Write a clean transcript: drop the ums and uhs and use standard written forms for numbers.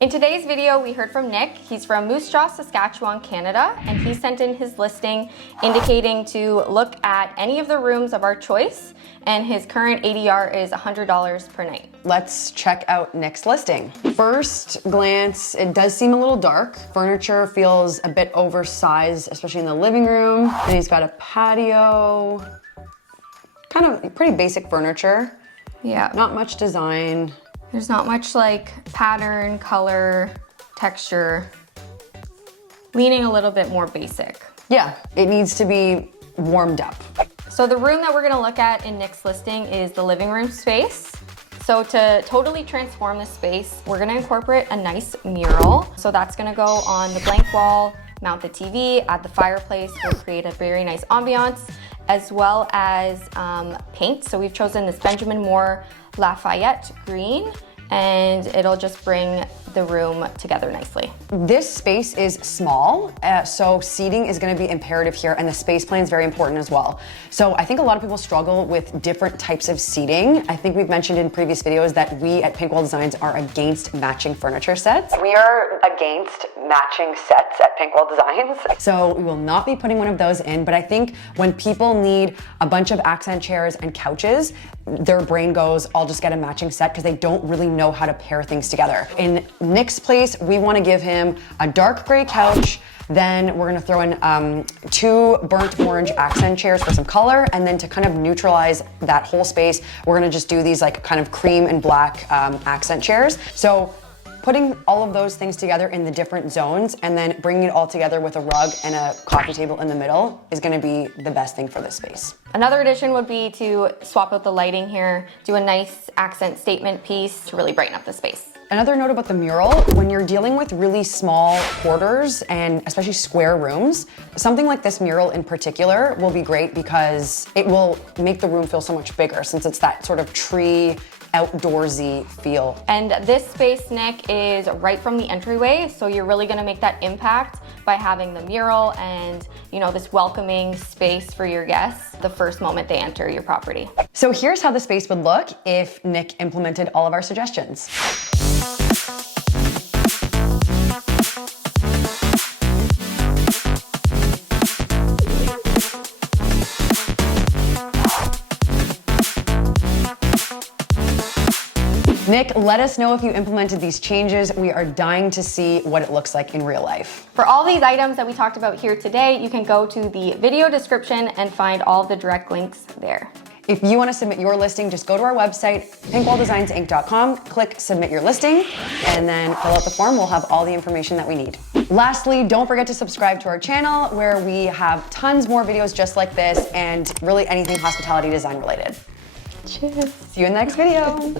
In today's video, we heard from Nick. He's from Moosejaw, Saskatchewan, Canada, and he sent in his listing indicating to look at any of the rooms of our choice, and his current ADR is $100 per night. Let's check out Nick's listing. First glance, it does seem a little dark. Furniture feels a bit oversized, especially in the living room. And he's got a patio, kind of pretty basic furniture. Yeah. Not much design. There's not much like pattern, color, texture. Leaning a little bit more basic. Yeah, it needs to be warmed up. So the room that we're gonna look at in Nick's listing is the living room space. So to totally transform this space, we're gonna incorporate a nice mural. So that's gonna go on the blank wall, mount the TV, add the fireplace, will create a very nice ambiance, as well as paint. So we've chosen this Benjamin Moore Lafayette green, and it'll just bring the room together nicely. This space is small, so seating is gonna be imperative here, and the space plan is very important as well. So I think a lot of people struggle with different types of seating. I think we've mentioned in previous videos that we at Pinkwall Designs are against matching furniture sets. We are against matching sets at Pinkwall Designs. So we will not be putting one of those in, but I think when people need a bunch of accent chairs and couches, their brain goes, I'll just get a matching set, because they don't really know how to pair things together. In Nick's place, we want to give him a dark gray couch, then we're gonna throw in 2 burnt orange accent chairs for some color, and then to kind of neutralize that whole space, we're gonna just do these like kind of cream and black accent chairs. So putting all of those things together in the different zones and then bringing it all together with a rug and a coffee table in the middle is gonna be the best thing for this space. Another addition would be to swap out the lighting here, do a nice accent statement piece to really brighten up the space. Another note about the mural, when you're dealing with really small quarters and especially square rooms, something like this mural in particular will be great because it will make the room feel so much bigger since it's that sort of tree, outdoorsy feel. And this space, Nick, is right from the entryway, so you're really gonna make that impact by having the mural and, you know, this welcoming space for your guests the first moment they enter your property. So here's how the space would look if Nick implemented all of our suggestions. Nick, let us know if you implemented these changes. We are dying to see what it looks like in real life. For all these items that we talked about here today, you can go to the video description and find all the direct links there. If you want to submit your listing, just go to our website, pinkwalldesigns.com, click submit your listing, and then fill out the form. We'll have all the information that we need. Lastly, don't forget to subscribe to our channel where we have tons more videos just like this and really anything hospitality design related. Cheers. See you in the next video.